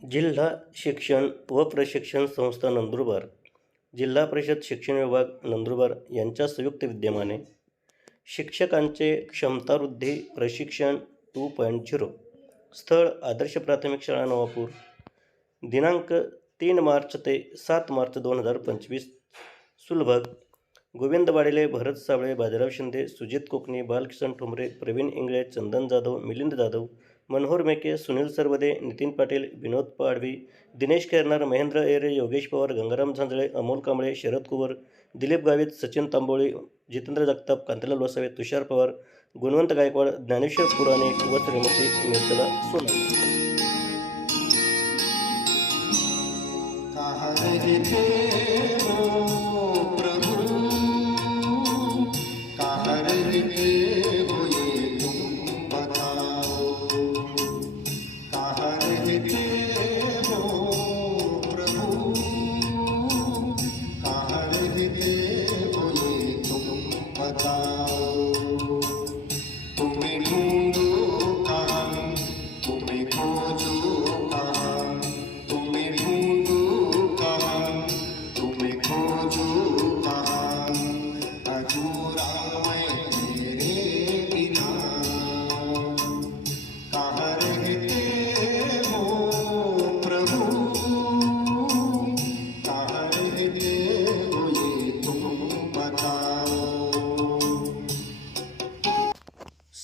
जिल्हा शिक्षण व प्रशिक्षण संस्था नंदुरबार जिल्हा परिषद शिक्षण विभाग नंदुरबार यांच्या संयुक्त विद्यमाने शिक्षकांचे क्षमतावृद्धी प्रशिक्षण टू पॉईंट झिरो स्थळ आदर्श प्राथमिक शाळा नवापूर दिनांक तीन मार्च ते सात मार्च दोन हजार पंचवीस सुलभग गोविंद वाडेले भरत साबळे बाजीराव शिंदे सुजित कोकणी बालकिशन ठोंबरे प्रवीण इंगळे चंदन जाधव मिलिंद जाधव मनोहर मेके सुनील सरवदे नितीन पाटील विनोद पाडवी दिनेश खेरनार महेंद्र एरे योगेश पवार गंगाराम झांजळे अमोल कांबळे शरद कुवर दिलीप गावित सचिन तांबोळी जितेंद्र जगताप कांतीलाल वसावे तुषार पवार गुणवंत गायकवाड ज्ञानेश्वर पुराणे व श्रीमती निर्मला सोनार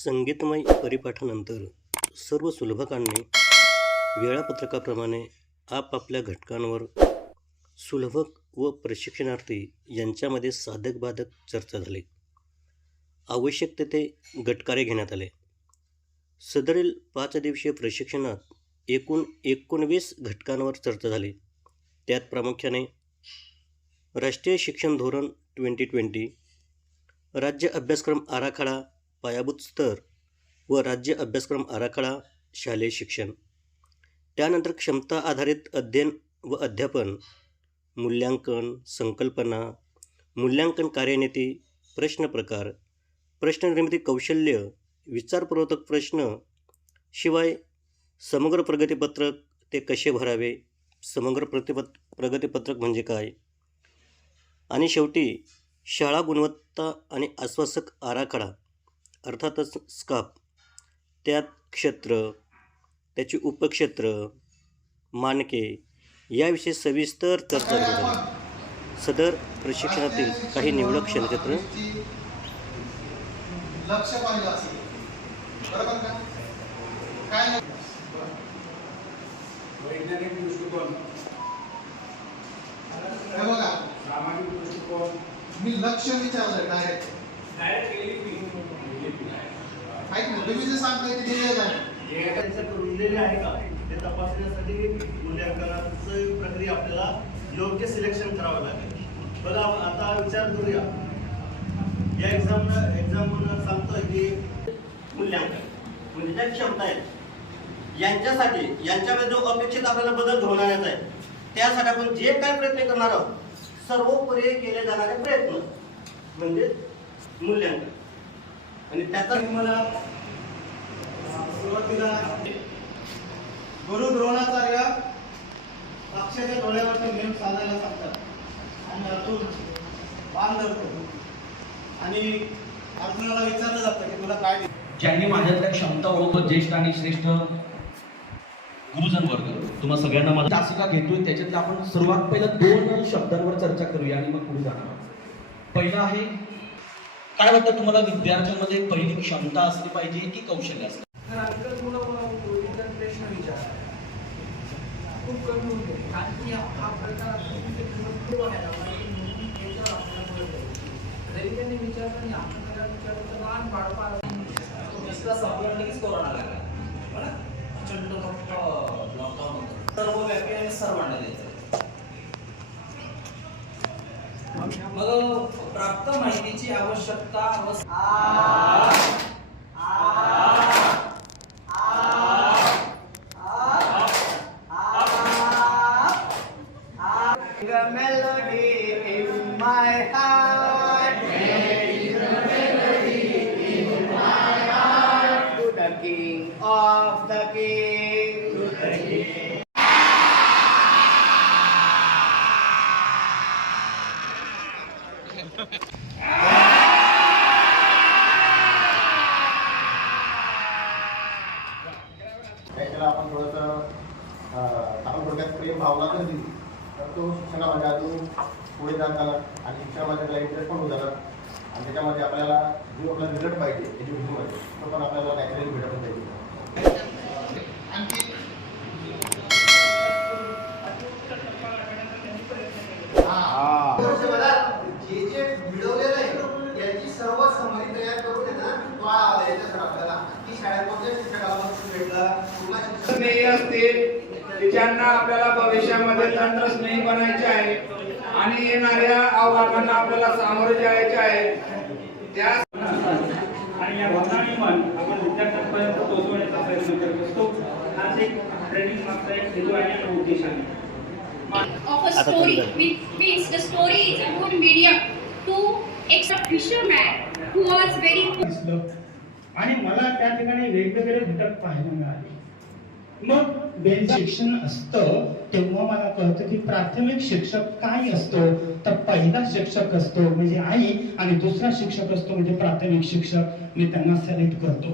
संगीतमय परिपाठानंतर सर्व सुलभकांनी वेळापत्रकाप्रमाणे आपापल्या घटकांवर सुलभक व प्रशिक्षणार्थी यांच्यामध्ये साधक बाधक चर्चा झाली. आवश्यक तेथे गटकारे घेण्यात आले. सदरील पाच दिवसीय प्रशिक्षणात एकूण एकोणवीस घटकांवर चर्चा झाली. त्यात प्रामुख्याने राष्ट्रीय शिक्षण धोरण ट्वेंटी ट्वेंटी राज्य अभ्यासक्रम आराखडा पायाभूत स्तर व राज्य अभ्यासक्रम आराखडा शालेय शिक्षण. त्यानंतर क्षमता आधारित अध्ययन व अध्यापन मूल्यांकन संकल्पना मूल्यांकन कार्यनीती प्रश्न प्रकार प्रश्ननिर्मिती कौशल्य विचारपूर्वक प्रश्न शिवाय समग्र प्रगतीपत्रक ते कसे भरावे समग्र प्रतिपत प्रगतीपत्रक म्हणजे काय? आणि शेवटी शाळा गुणवत्ता आणि आश्वासक आराखडा अर्थातच स्काप. त्यात क्षेत्र त्याची उपक्षेत्र मानके याविषयी सविस्तर चर्चा झाली सदर प्रशिक्षणातील काही निवडक क्षणचित्र. लक्ष पाहिलं असेल. बरोबर का? काय नाही. वैज्ञानिक दृष्टिकोन. हे बघा. सामाजिक दृष्टिकोन. मी लक्ष विचारलं डायरेक्ट डायरेक्ट नाही ना तुम्ही जे सांगताय ते ध्येय आहे. त्यांच्याकडे आहे का? ते तपासण्यासाठी मूल्यांकनाचं प्रक्रिया आपल्याला योग्य सिलेक्शन करावं लागेल. बघा आता विचार करूया. या एक्झाम एक्झाम सांगतोय की मूल्यांकन. म्हणजे ज्या क्षमता आहेत यांच्यासाठी यांच्यामध्ये जो अपेक्षित आपल्याला बदल घडवून आणायचा आहे त्यासाठी आपण जे काय प्रयत्न करणार आहोत सर्वोपरी केले जाणारे प्रयत्न. म्हणजे मूल्यांकन. आणि त्याचा मला सुरुवातीला गुरु द्रोणाचार्य अक्षयच्या डोळ्यावरती नेम साधायला सांगतात. आणि अर्जुन मान धरतो आणि अर्जुनाला विचारलं जातं की तुला काय ज्यांनी माझ्यातल्या क्षमता ओळखत ज्येष्ठ आणि श्रेष्ठ गुरुजन वर्ग. तुम्हा सगळ्यांना माझा तासिका घेतोय. त्याच्यातल्या आपण सर्वात पहिला दोन शब्दांवर चर्चा करूया आणि मग पुढे जाणार पहिलं आहे काय वाटतं तुम्हाला विद्यार्थ्यांमध्ये पहिली क्षमता असली पाहिजे की कौशल्य असलं? तर व्यापी मुलं मुलं विचार खूप कमी कारण की आपल्याला आपण विचारलं तर लहान लगेच मोठं होतं. आणि सर्वांना मग प्राप्त माहितीची आवश्यकता The melody in my heart. There is a melody त्याला आपण थोडंसं आपण थोडक्यात प्रेम भावना जर दिली. तर तो शिक्षणामध्ये अजून पुढे जात झाला आणि शिक्षणामध्ये त्याला इंटरेस्ट पण होत झाला आणि त्याच्यामध्ये आपल्याला जो आपला रिझल्ट पाहिजे एज्युकेशनमध्ये तो पण आपल्याला नॅचरली भेटत पाहिजे. जे जे सर्व समरी तयार करून आहे ना आपल्याला. की शाळेत कोणत्या शिक्षकाला स्नेही असतील की ज्यांना आपल्याला भविष्यामध्ये तंत्रस्नेही बनायचे आहे आणि येणाऱ्या आव्हानांना आपल्याला सामोरे जायचे आहे. त्या आणि या भावनांनी मन आपण विद्यार्थ्यांपर्यंत पोहोचवण्याचा प्रयत्न करत असतो. हाच एक ट्रेनिंग मागचा एक हेतू आहे आणि उद्देश आहे. Of a story, means the story is a good medium to ex a fisherman who was very आणि मला त्या ठिकाणी वेगवेगळे घटक पाहायला मिळाले. मग बेन शिक्षण असतं तेव्हा मला कळतं की प्राथमिक शिक्षक काय असतो? तर पहिला शिक्षक असतो म्हणजे आई आणि दुसरा शिक्षक असतो म्हणजे प्राथमिक शिक्षक. मी त्यांना सिलेक्ट करतो.